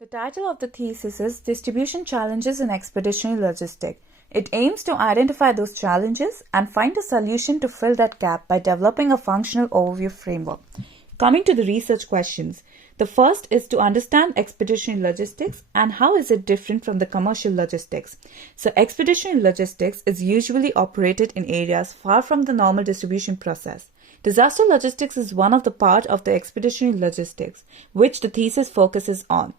The title of the thesis is Distribution Challenges in Expeditionary Logistics. It aims to identify those challenges and find a solution to fill that gap by developing a functional overview framework. Coming to the research questions, the first is to understand expeditionary logistics and how is it different from the commercial logistics. So expeditionary logistics is usually operated in areas far from the normal distribution process. Disaster logistics is one of the part of the expeditionary logistics, which the thesis focuses on.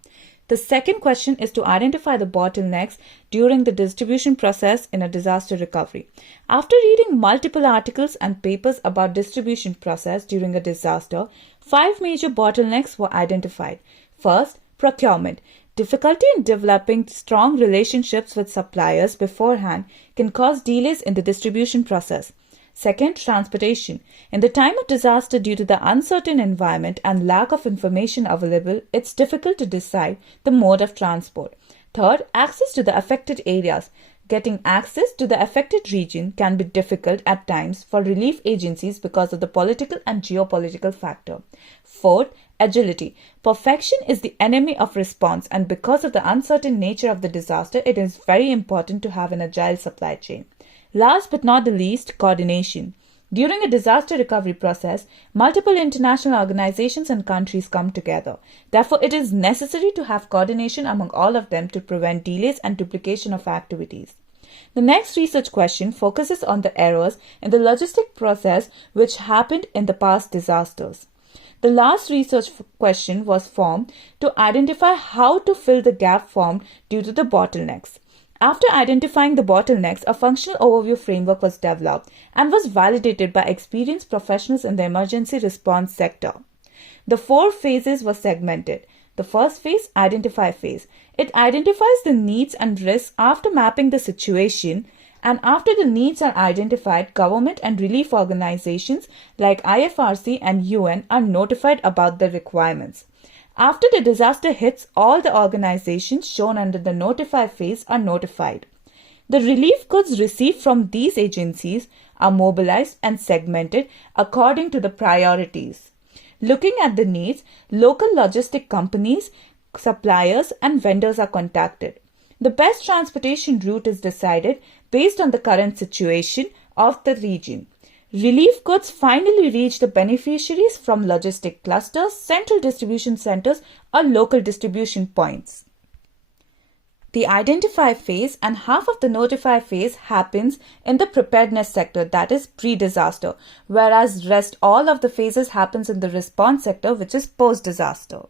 The second question is to identify the bottlenecks during the distribution process in a disaster recovery. After reading multiple articles and papers about distribution process during a disaster, 5 major bottlenecks were identified. First, procurement. Difficulty in developing strong relationships with suppliers beforehand can cause delays in the distribution process. Second, transportation. In the time of disaster, due to the uncertain environment and lack of information available, it's difficult to decide the mode of transport. Third, access to the affected areas. Getting access to the affected region can be difficult at times for relief agencies because of the political and geopolitical factor. Fourth, agility. Perfection is the enemy of response, and because of the uncertain nature of the disaster, it is very important to have an agile supply chain. Last but not the least, coordination. During a disaster recovery process, multiple international organizations and countries come together. Therefore, it is necessary to have coordination among all of them to prevent delays and duplication of activities. The next research question focuses on the errors in the logistic process which happened in the past disasters. The last research question was formed to identify how to fill the gap formed due to the bottlenecks. After identifying the bottlenecks, a functional overview framework was developed and was validated by experienced professionals in the emergency response sector. The 4 phases were segmented. The first phase, identify phase. It identifies the needs and risks after mapping the situation, and after the needs are identified, government and relief organizations like IFRC and UN are notified about the requirements. After the disaster hits, all the organizations shown under the notify phase are notified. The relief goods received from these agencies are mobilized and segmented according to the priorities. Looking at the needs, local logistic companies, suppliers, and vendors are contacted. The best transportation route is decided based on the current situation of the region. Relief goods finally reach the beneficiaries from logistic clusters, central distribution centers, or local distribution points. The identify phase and half of the notify phase happens in the preparedness sector, that is pre-disaster, whereas rest all of the phases happens in the response sector, which is post-disaster.